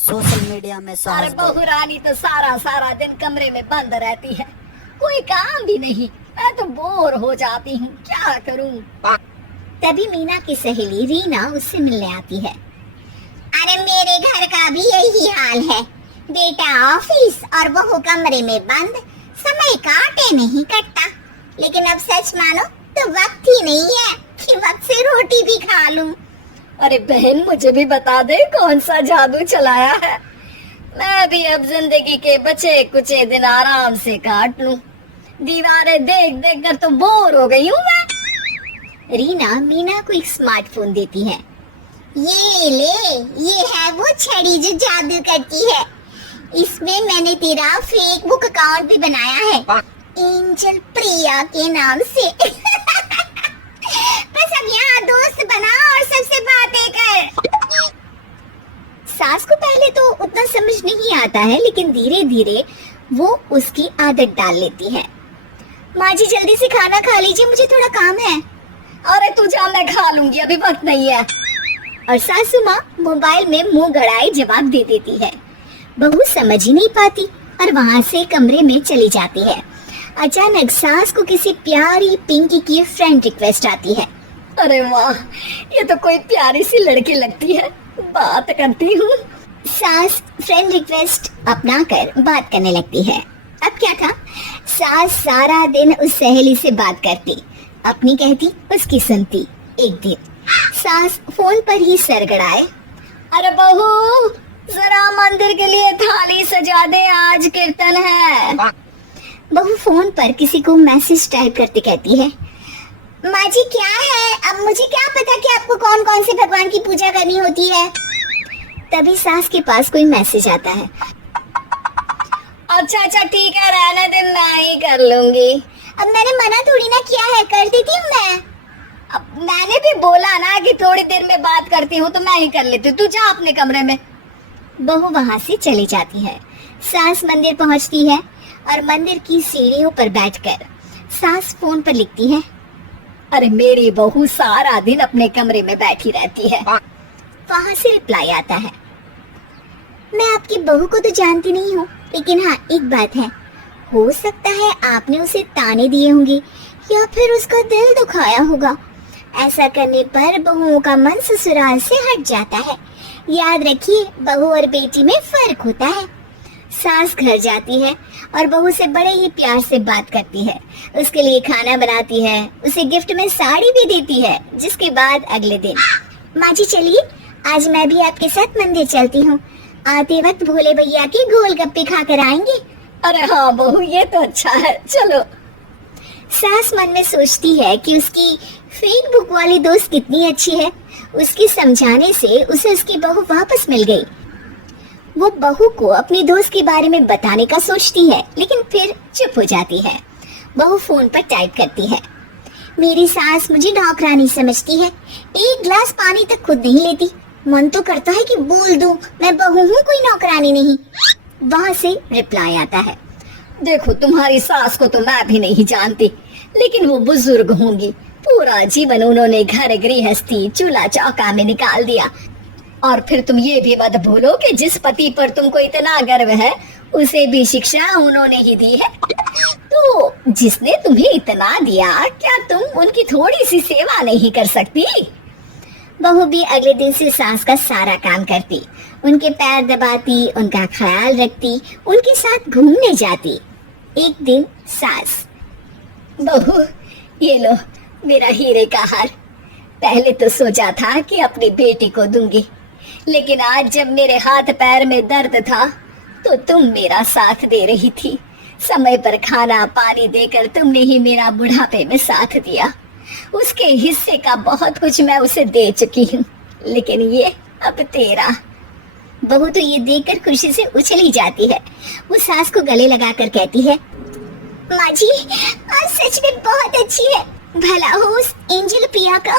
Social media में अरे बहू रानी तो सारा सारा दिन कमरे में बंद रहती है, कोई काम भी नहीं। मैं तो बोर हो जाती हूँ, क्या करूँ। तभी मीना की सहेली रीना उससे मिलने आती है। अरे मेरे घर का भी यही हाल है, बेटा ऑफिस और बहू कमरे में बंद, समय काटे नहीं कटता। लेकिन अब सच मानो तो वक्त ही नहीं है कि वक्त से रोटी भी खा लूं। अरे बहन, मुझे भी बता दे कौन सा जादू चलाया है। मैं भी अब जिंदगी के बचे कुचे दिन आराम से काट लूं। दीवारें देख देख कर तो बोर हो गई हूँ मैं। रीना मीना को एक स्मार्टफोन देती है। ये ले, ये है वो छड़ी जो जादू करती है। इसमें मैंने तेरा फेसबुक अकाउंट भी बनाया है, एंजल प्रिया के नाम से। बस अब यहाँ दोस्त बना और सबसे बातें कर। सास को पहले तो उतना समझ नहीं आता है, लेकिन धीरे धीरे वो उसकी आदत डाल लेती है। माँ जी जल्दी से खाना खा लीजिए, मुझे थोड़ा काम है। अरे तू जा, मैं खा लूंगी, अभी वक्त नहीं है। और सासू माँ मोबाइल में मुंह गड़ाए जवाब दे देती है। बहू समझ ही नहीं पाती और वहाँ से कमरे में चली जाती है। अचानक सास को किसी प्यारी पिंकी की फ्रेंड रिक्वेस्ट आती है। अरे वाह, ये तो कोई प्यारी सी लड़की लगती है, बात करती हूँ। सास फ्रेंड रिक्वेस्ट अपना कर बात करने लगती है। अब क्या था, सास सारा दिन उस सहेली से बात करती, अपनी कहती उसकी सुनती। एक दिन सास फोन पर ही सरगड़ाए। अरे बहू, जरा मंदिर के लिए थाली सजा दे, आज कीर्तन है। बहू फोन पर किसी को मैसेज टाइप करते कहती है, माँ जी क्या है, अब मुझे क्या पता कि आपको कौन कौन से भगवान की पूजा करनी होती है। तभी सास के पास कोई मैसेज आता है। अच्छा ठीक है, रहने दे, मैं ही कर लूंगी। अब मैंने मना थोड़ी ना किया है, कर देती हूँ मैं। अब मैंने भी बोला ना कि थोड़ी देर में बात करती हूँ, तो मैं ही कर लेती हूँ, तू जा अपने कमरे में। बहू वहाँ से चली जाती है। सास मंदिर पहुँचती है और मंदिर की सीढ़ियों पर बैठकर सास फोन पर लिखती है। अरे मेरी बहू सारा दिन अपने कमरे में बैठी रहती है। वहाँ से रिप्लाई आता है, मैं आपकी बहू को तो जानती नहीं हूँ, लेकिन हाँ एक बात है, हो सकता है आपने उसे ताने दिए होंगे या फिर उसका दिल दुखाया होगा। ऐसा करने पर बहुओं का मन ससुराल से हट जाता है। याद रखिए, बहू और बेटी में फर्क होता है। सास घर जाती है और बहू से बड़े ही प्यार से बात करती है, उसके लिए खाना बनाती है, उसे गिफ्ट में साड़ी भी देती है। जिसके बाद अगले दिन, माँ जी चलिए, आज मैं भी आपके साथ मंदिर चलती हूँ, आते वक्त भोले भैया के गोलगप्पे खा कर आएंगे। अरे हाँ बहू, ये तो अच्छा है, चलो। सास मन में सोचती है कि उसकी फेसबुक वाली दोस्त कितनी अच्छी है। उसके समझाने से उसे उसकी बहू वापस मिल गई। वो बहू को अपनी दोस्त के बारे में बताने का सोचती है, लेकिन फिर चुप हो जाती है। बहू फोन पर टाइप करती है, मेरी सास मुझे नौकरानी समझती है, एक गिलास पानी तक खुद नहीं लेती। मन तो करता है कि बोल दूं, मैं बहू हूँ, कोई नौकरानी नहीं। वहाँ से रिप्लाई आता है, देखो तुम्हारी सास को तो मैं भी नहीं जानती, लेकिन वो बुजुर्ग होंगी। पूरा जीवन उन्होंने घर गृहस्थी चूल्हा चौका में निकाल दिया। और फिर तुम ये भी मत भूलो कि जिस पति पर तुमको इतना गर्व है, उसे भी शिक्षा उन्होंने ही दी है। तो जिसने तुम्हें इतना दिया, क्या तुम उनकी थोड़ी सी सेवा नहीं कर सकती? बहू भी अगले दिन से सास का सारा काम करती, उनके पैर दबाती, उनका ख्याल रखती, उनके साथ घूमने जाती। एक दिन सास, बहू ये लो मेरा हीरे का हार। पहले तो सोचा था कि अपनी बेटी को दूंगी, लेकिन आज जब मेरे हाथ पैर में दर्द था तो तुम मेरा साथ दे रही थी। समय पर खाना पानी देकर तुमने ही मेरा बुढ़ापे में साथ दिया। उसके हिस्से का बहुत कुछ मैं उसे दे चुकी हूँ, लेकिन ये अब तेरा। बहू तो ये देखकर खुशी से उछली जाती है। वो सास को गले लगाकर कहती है, माँ जी आज सच में बहुत अच्छी है। भला हो उस एंजल प्रिया का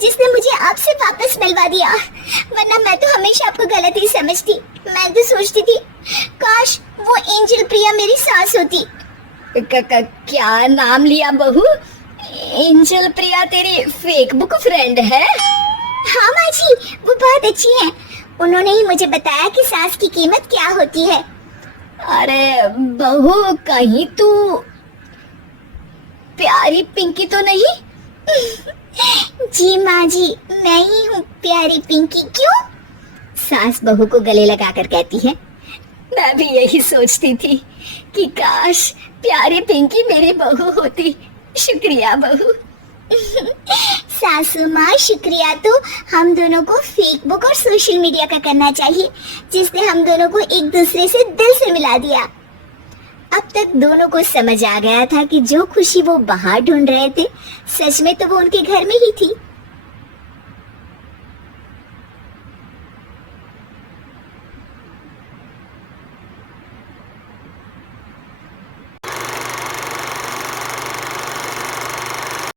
जिसने मुझे आपसे वापस मिलवा दिया, वरना मैं तो हमेशा आपको गलत ही समझती। मैं तो सोचती थी काश वो एंजल प्रिया मेरी सास होती। क्या नाम लिया बहू? एंजल प्रिया तेरी फेसबुक फ्रेंड है? हाँ माँ जी, वो बहुत अच्छी हैं। उन्होंने ही मुझे बताया कि सास की कीमत क्या होती है। अरे बहू, कहीं तू प्यारी पिंकी तो नहीं? जी माँ जी, मैं ही हूँ प्यारी पिंकी। क्यों? सास बहू को गले लगाकर कहती है। मैं भी यही सोचती थी कि काश प्यारी पिंकी मेरी बहू होती। शुक्रिया बहू। सासू माँ, शुक्रिया तो हम दोनों को फेसबुक और सोशल मीडिया का करना चाहिए, जिसने हम दोनों को एक दूसरे से दिल से मिला दिया। अब तक दोनों को समझ आ गया था कि जो खुशी वो बाहर ढूंढ रहे थे, सच में तो वो उनके घर में ही थी।